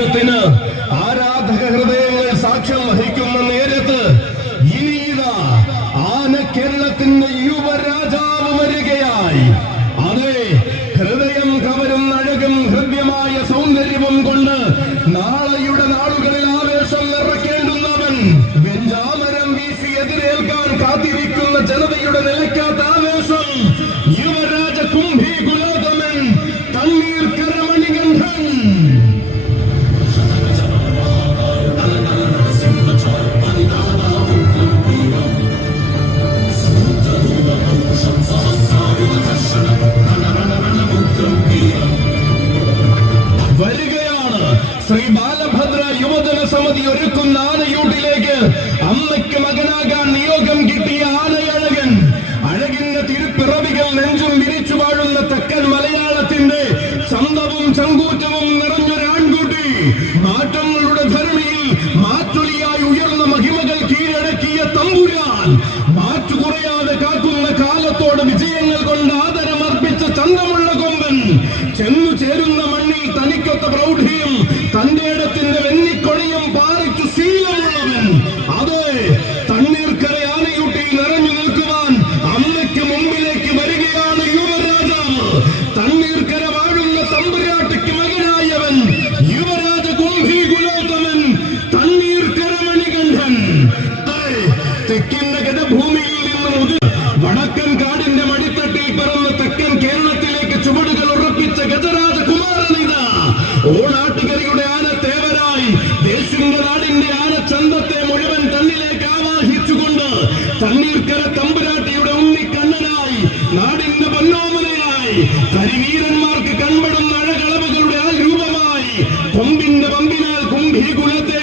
ആവേശത്തിന് ആരാധക ഹൃദയങ്ങൾ ശ്രീ ബാലഭദ്ര യുവജന സമിതി ഒരുക്കുന്ന ആനയൂട്ടിലേക്ക് അമ്മയ്ക്ക് മകനാകാൻ നിയോഗം കിട്ടിയ ആനയഴകൻ. അഴകിന്റെ തിരുപ്പിറവികൾ നെഞ്ചും വിരിച്ചു വാഴുന്ന തെക്കൻ മലയാളത്തിന്റെ ചന്തവും ചങ്കൂറ്റവും നിറഞ്ഞൊരു ആൺകുട്ടി. മാറ്റങ്ങളുടെ ധരണിയിൽ മാറ്റൊലിയായി ഉയർന്ന മഹിമകൾ കീഴടക്കിയ തമ്പുരാൻ. മാറ്റു കുറയാതെ കാക്കുന്ന കാലത്തോട് വിജയങ്ങൾ കൊണ്ട് ആദരമർപ്പിച്ച ചന്തമുള്ള കൊമ്പൻ. ചെന്നു ചേരുന്ന തെക്കിന്റെ ഗതഭൂമിയിൽ നിന്ന് മുതൽ വടക്കൻ കാടിന്റെ മടിത്തട്ടിൽ പിറന്ന് തെക്കൻ കേരളത്തിലേക്ക് ചുവടുകൾ ഉറപ്പിച്ച ഗജരാജ കുമാരനിത ഓണാട്ടുകരയുടെ ആന തേവരായി ദേശിംഗ നാടിന്റെ ആന ചന്തത്തെ മുഴുവൻ തന്നിലേക്ക് ആവാഹിച്ചുകൊണ്ട് തണ്ണീർക്കര തമ്പുരാട്ടിയുടെ ഉണ്ണിക്കണ്ണനായി നാടിന്റെ പൊന്നോമനയായി കരിവീരന്മാർക്ക് കൺപെടുന്ന അഴകളവുകളുടെ ആ രൂപമായി കൊമ്പിന്റെ പമ്പിനാൽ കുംഭി കുലത്തെ